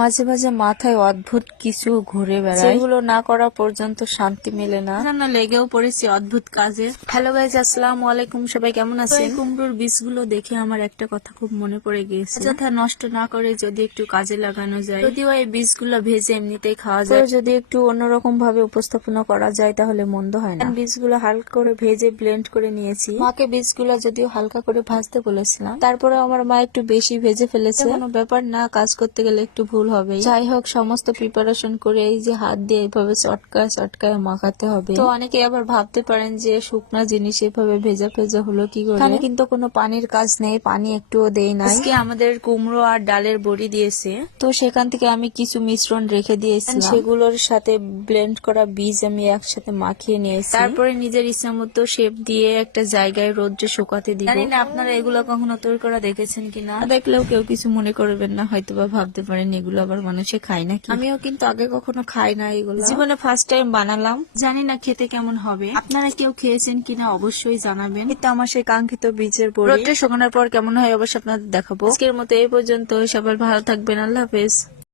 মাঝে মাঝে মাথায় অদ্ভুত কিছু ঘুরে বেড়ায়, যেগুলো না করা পর্যন্ত শান্তি মেলে না। জন্য লেগেও পড়েছি অদ্ভুত কাজে। হ্যালো গাইজ, আসসালামু আলাইকুম। সবাই কেমন আছেন? কুমড়োর বীজগুলো দেখে আমার একটা কথা খুব মনে পড়ে গিয়েছে, যথা নষ্ট না করে যদি একটু কাজে লাগানো যায়। যদিও এই বীজগুলো ভেজে এমনিতেই খাওয়া যায়, যদি একটু অন্যরকম ভাবে উপস্থাপনা করা যায় তাহলে মন্দ হয় না। বীজগুলো হালকা করে ভেজে ব্লেন্ড করে নিয়েছি। মাকে বীজগুলো যদিও হালকা করে ভাজতে বলেছিলাম, তারপরে আমার মা একটু বেশি ভেজে ফেলেছে। কোনো ব্যাপার না, কাজ করতে গেলে একটু ভুল হবে। যাই হোক, সমস্ত প্রিপারেশন করে এই যে হাত দিয়ে এইভাবে চটকায় চটকায় মাখাতে হবে। তো অনেকে আবার ভাবতে পারেন যে শুকনা জিনিস এভাবে ভেজা ভেজা হলো কি করে। এখানে কিন্তু কোনো পানির কাজ নেই, পানি একটুও দেই নাই। আজকে আমাদের কুমড়ো আর ডালের বড়ি দিয়েছে, তো সেখান থেকে আমি কিছু মিশ্রণ রেখে দিয়েছিলাম। সেগুলোর সাথে ব্লেন্ড করা বীজ আমি একসাথে মাখিয়ে নিয়েছি। তারপরে নিজের ইচ্ছা মতো শেপ দিয়ে একটা জায়গায় রোদ্রে শুকাতে দিব। জানি না আপনারা এগুলো কখনো তৈরি করা দেখেছেন কিনা, দেখলেও কেউ কিছু মনে করবেন না, হয়তোবা ভাবতে পারেন এগুলো আবার মানুষে খায় নাকি। আমিও কিন্তু আগে কখনো খাই না এগুলো, জীবনে ফার্স্ট টাইম বানালাম। জানি না খেতে কেমন হবে, আপনারা কেউ খেয়েছেন কিনা অবশ্যই জানাবেন। এটা আমার সেই কাঙ্ক্ষিত বীজের বড়ি। রোদ্রে শুকানোর পর কেমন হয় অবশ্যই আপনাদের দেখাবো। আজকের মতো এই পর্যন্ত, সবাই ভালো থাকবেন, আল্লাহ হাফেজ।